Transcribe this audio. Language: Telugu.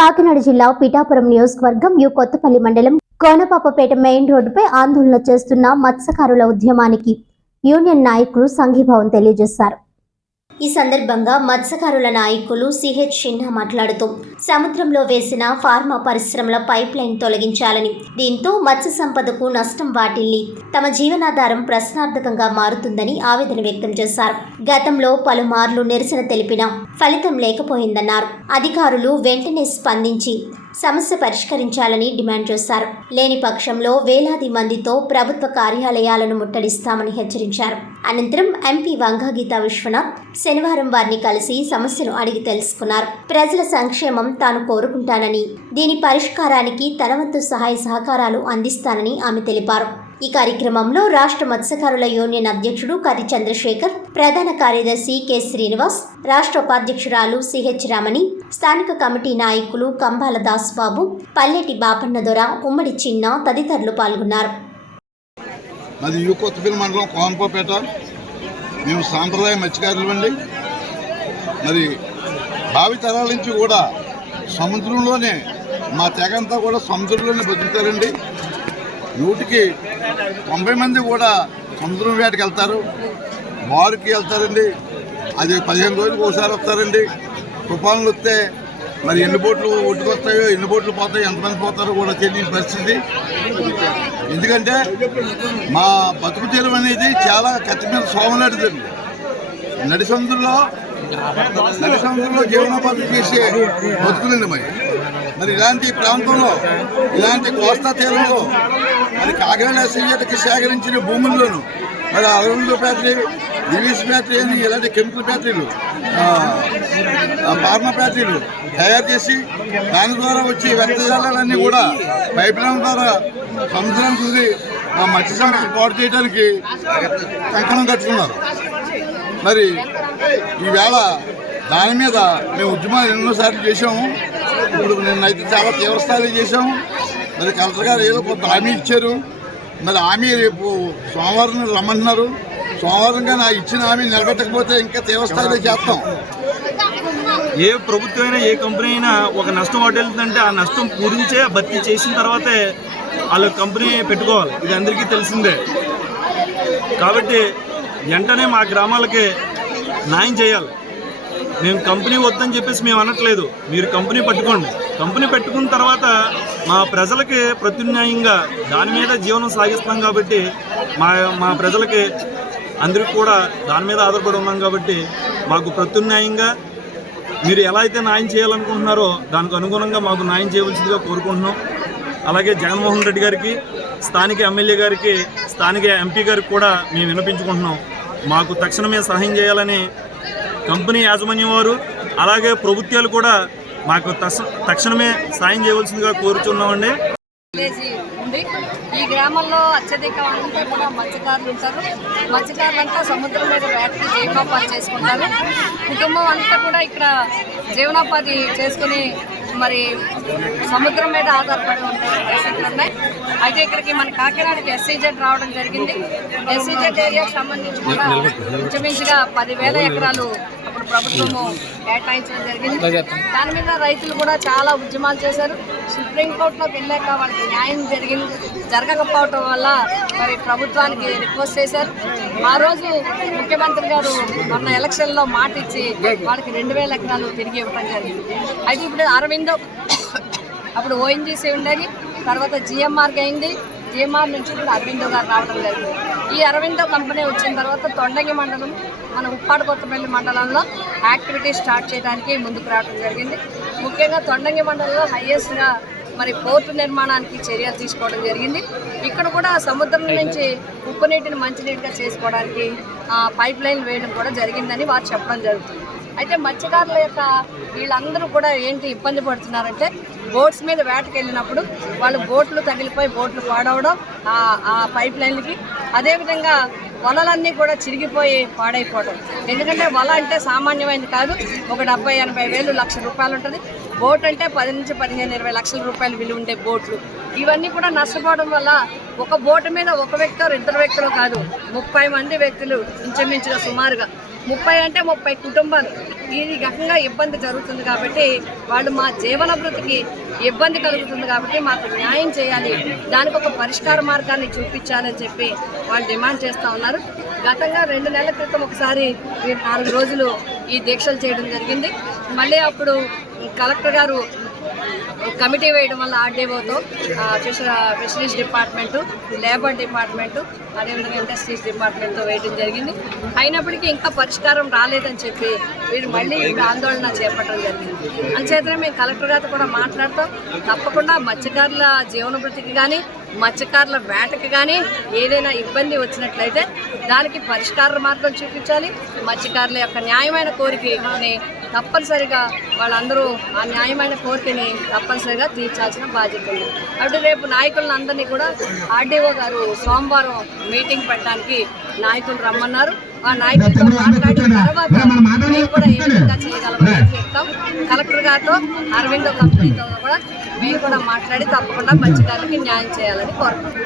కాకినాడ జిల్లా పిఠాపురం నియోజకవర్గం యు కొత్తపల్లి మండలం కోనపాపపేట మెయిన్ రోడ్డుపై ఆందోళన చేస్తున్న మత్స్యకారుల ఉద్యమానికి యూనియన్ నాయకులు సంఘీభావం తెలియజేశారు. ఈ సందర్భంగా మత్స్యకారుల నాయకులు సిహెచ్ సిన్హా మాట్లాడుతూ సముద్రంలో వేసిన ఫార్మా పరిశ్రమల పైప్ లైన్ తొలగించాలని. దీంతో మత్స్య సంపదకు నష్టం వాటిల్లి తమ జీవనాధారం ప్రశ్నార్థకంగా మారుతుందని ఆవేదన వ్యక్తం చేశారు. గతంలో పలుమార్లు నిరసన తెలిపినా ఫలితం లేకపోయిందన్నారు. అధికారులు వెంటనే స్పందించి సమస్య పరిష్కరించాలని డిమాండ్ చేశారు. లేని పక్షంలో వేలాది మందితో ప్రభుత్వ కార్యాలయాలను ముట్టడిస్తామని హెచ్చరించారు. అనంతరం ఎంపీ వంగగీత విశ్వనాథ్ శనివారం వారిని కలిసి సమస్యను అడిగి తెలుసుకున్నారు. ప్రజల సంక్షేమం తాను కోరుకుంటానని దీని పరిష్కారానికి తన వంతు సహాయ సహకారాలు అందిస్తానని ఆమె తెలిపారు. ఈ కార్యక్రమంలో రాష్ట్ర మత్స్యకారుల యూనియన్ అధ్యక్షుడు కరి చంద్రశేఖర్ ప్రధాన కార్యదర్శి కె శ్రీనివాస్ రాష్ట్ర ఉపాధ్యక్షురాలు సిహెచ్ రమణి స్థానిక కమిటీ నాయకులు కంబాల దాస్బాబు పల్లెటి బాపన్న దొర ఉమ్మడి చిన్న తదితరులు పాల్గొన్నారు. మాది యూ మండలం కోనపపేట మేము సాంప్రదాయ మత్స్యకారులు అండి మరి భావి తరాల నుంచి కూడా సముద్రంలోనే మా తెగంతా కూడా సముద్రంలోనే బతుకుతారండి. నూటికి తొంభై మంది కూడా సముద్రం వేటకి వెళ్తారు. బారుకి వెళ్తారండి. అది పదిహేను రోజులకు ఒకసారి వస్తారండి. తుఫాన్లు వస్తే మరి ఎన్ని బోట్లు ఒట్టుకొస్తాయో ఎన్ని బోట్లు పోతాయో ఎంతమంది పోతారో కూడా తెలియని పరిస్థితి. ఎందుకంటే మా బతుకు తీరం అనేది చాలా కత్తి మీద సోమలాంటిదండి నడి సముద్రంలో నడి సముద్రంలో జీవనోపాధి చేసే బతుకులండి మరి. మరి ఇలాంటి ప్రాంతంలో ఇలాంటి కోస్తా తీరంలో మరి కాకినాడ సీఎట్కి సేకరించిన భూముల్లోనూ మరి అరవిందో ఫ్యాక్టరీ దివీస్ ఫ్యాక్టరీ అని ఇలాంటి కెమికల్ ఫ్యాక్టరీలు ఫార్మా ఫ్యాక్టరీలు తయారు చేసి దాని ద్వారా వచ్చే వ్యర్థజాలన్నీ కూడా పైప్ లైన్ ద్వారా సముద్రానికి వదిలి ఆ మత్స్య సంస్థ పాటు చేయడానికి కంకణం కట్టుకున్నారు. మరి ఈవేళ దాని మీద మేము ఉద్యమాలు ఎన్నోసార్లు చేసాము ఇప్పుడు నిన్నైతే చాలా తీవ్రస్థాయిలో చేసాము మరి కలెక్టర్ గారు ఏదో కొంత హామీ ఇచ్చారు. మరి హామీ రేపు సోమవారం రమ్మంటున్నారు. సోమవారం నా ఇచ్చిన హామీ నిలబెట్టకపోతే ఇంకా తీవ్రస్థాయిలో చేస్తాం. ఏ ప్రభుత్వం అయినా ఏ కంపెనీ అయినా ఒక నష్టం వాటిల్తుందంటే ఆ నష్టం పూరించే భర్తీ చేసిన తర్వాతే వాళ్ళు కంపెనీ పెట్టుకోవాలి. ఇది అందరికీ తెలిసిందే. కాబట్టి వెంటనే మా గ్రామాలకి న్యాయం చేయాలి. మేము కంపెనీ వద్దని చెప్పేసి మేము అనట్లేదు. మీరు కంపెనీ పట్టుకోండి. కంపెనీ పెట్టుకున్న తర్వాత మా ప్రజలకి ప్రత్యామ్నాయంగా దాని మీద జీవనం సాగిస్తాం కాబట్టి మా మా ప్రజలకి అందరికీ కూడా దాని మీద ఆధారపడి ఉన్నాం కాబట్టి మాకు ప్రత్యున్యాయంగా మీరు ఎలా అయితే న్యాయం చేయాలనుకుంటున్నారో దానికి అనుగుణంగా మాకు న్యాయం చేయవలసిందిగా కోరుకుంటున్నాం. అలాగే జగన్మోహన్ రెడ్డి గారికి స్థానిక ఎమ్మెల్యే గారికి స్థానిక ఎంపీ గారికి కూడా మేము వినిపించుకుంటున్నాం. మాకు తక్షణమే సహాయం చేయాలని కంపెనీ యాజమాన్యం వారు అలాగే ప్రభుత్వాలు కూడా మాకు తక్ష- తక్షణమే సాయం చేయవలసిందిగా కోరుచున్నామండి. ఉంది. ఈ గ్రామంలో అత్యధిక అంతా కూడా మత్స్యకారులు ఉంటారు. మత్స్యకారులంతా సముద్రం మీద వేటకి జీవనోపాధి చేసుకుంటారు. కుటుంబం అంతా కూడా ఇక్కడ జీవనోపాధి చేసుకుని మరి సముద్రం మీద ఆధారపడి ఉండే పరిస్థితులు ఉన్నాయి. అయితే ఇక్కడికి మన కాకినాడకి ఎస్సీజెడ్ రావడం జరిగింది. ఎస్సీజెడ్ ఏరియాకి సంబంధించి కూడా ఇంచుమించుగా పదివేల ఎకరాలు అప్పుడు ప్రభుత్వము కేటాయించడం జరిగింది. దాని మీద రైతులు కూడా చాలా ఉద్యమాలు చేశారు. సుప్రీంకోర్టులోకి వెళ్ళాక వాళ్ళకి న్యాయం జరిగింది. జరగకపోవటం వల్ల మరి ప్రభుత్వానికి రిక్వెస్ట్ చేశారు. ఆ రోజు ముఖ్యమంత్రి గారు మొన్న ఎలక్షన్లో మాట ఇచ్చి వాళ్ళకి రెండు వేల ఎకరాలు తిరిగి ఇవ్వడం జరిగింది. అయితే ఇప్పుడు అరవిందో అప్పుడు ఓఎన్జీసీ ఉండేది. తర్వాత జిఎంఆర్ అయింది. జిఎంఆర్ నుంచి కూడా అరవిందో గారు రావడం జరిగింది ఈ అరవిందో కంపెనీ వచ్చిన తర్వాత తొండగి మండలం మన ఉప్పాడు కొత్తపల్లి మండలంలో యాక్టివిటీ స్టార్ట్ చేయడానికి ముందుకు రావడం జరిగింది. ముఖ్యంగా తొండంగి మండలంలో హైయెస్ట్గా మరి పోర్టు నిర్మాణానికి చర్యలు తీసుకోవడం జరిగింది. ఇక్కడ కూడా సముద్రం నుంచి ఉప్పు నీటిని మంచినీటిగా చేసుకోవడానికి పైప్ లైన్ వేయడం కూడా జరిగిందని వారు చెప్పడం జరుగుతుంది. అయితే మత్స్యకారుల యొక్క వీళ్ళందరూ కూడా ఏంటి ఇబ్బంది పడుతున్నారంటే బోట్స్ మీద వేటకి వెళ్ళినప్పుడు వాళ్ళు బోట్లు తగిలిపోయి బోట్లు పాడవడం ఆ- ఆ పైప్ లైన్లకి. అదేవిధంగా వలలన్నీ కూడా చిరిగిపోయి పాడైపోవడం. ఎందుకంటే వల అంటే సామాన్యమైనది కాదు ఒక డెబ్బై ఎనభై వేలు లక్ష రూపాయలు ఉంటుంది. బోట్ అంటే పది నుంచి పదిహేను ఇరవై లక్షల రూపాయలు విలువ ఉండే బోట్లు. ఇవన్నీ కూడా నష్టపోవడం వల్ల ఒక బోటు మీద ఒక వ్యక్తి ఇద్దరు వ్యక్తులు కాదు ముప్పై మంది వ్యక్తులు ఇంచుమించుగా సుమారుగా ముప్పై అంటే ముప్పై కుటుంబాలు. ఈ రకంగా ఇబ్బంది జరుగుతుంది కాబట్టి వాళ్ళు మా జీవనభృతికి ఇబ్బంది కలుగుతుంది కాబట్టి మాకు న్యాయం చేయాలి. దానికి ఒక పరిష్కార మార్గాన్ని చూపించాలని చెప్పి వాళ్ళు డిమాండ్ చేస్తూ ఉన్నారు. గతంగా రెండు నెలల క్రితం ఒకసారి నాలుగు రోజులు ఈ దీక్షలు చేయడం జరిగింది. మళ్ళీ అప్పుడు కలెక్టర్ గారు కమిటీ వేయడం వల్ల ఆర్డీఓతో fisher fisheries department labour department అదేవిధంగా ఇండస్ట్రీస్ డిపార్ట్మెంట్తో వేయడం జరిగింది. అయినప్పటికీ ఇంకా పరిష్కారం రాలేదని చెప్పి వీరు మళ్ళీ ఇంకా ఆందోళన చేపట్టడం జరిగింది. అంచేతనే మేము కలెక్టర్ గారితో కూడా మాట్లాడతాం. తప్పకుండా మత్స్యకారుల జీవన కానీ మత్స్యకారుల వేటకి కానీ ఏదైనా ఇబ్బంది వచ్చినట్లయితే దానికి పరిష్కార మార్గం చూపించాలి. మత్స్యకారుల యొక్క న్యాయమైన కోరికని తప్పనిసరిగా వాళ్ళందరూ ఆ న్యాయమైన కోరికని తప్పనిసరిగా తీర్చాల్సిన బాధ్యత ఉంది. అటు రేపు నాయకులందరినీ కూడా ఆర్డీఓ గారు సోమవారం మీటింగ్ పెట్టడానికి నాయకులు రమ్మన్నారు. ఆ నాయకులతో మాట్లాడిన తర్వాత మేము కూడా ఏ విధంగా చేయగలమని చెప్తాం. కలెక్టర్ గారితో అరవిందో కంపెనీతో కూడా మేము కూడా మాట్లాడి తప్పకుండా మత్స్యకారులకి న్యాయం చేయాలని కోరుకుంటున్నాం.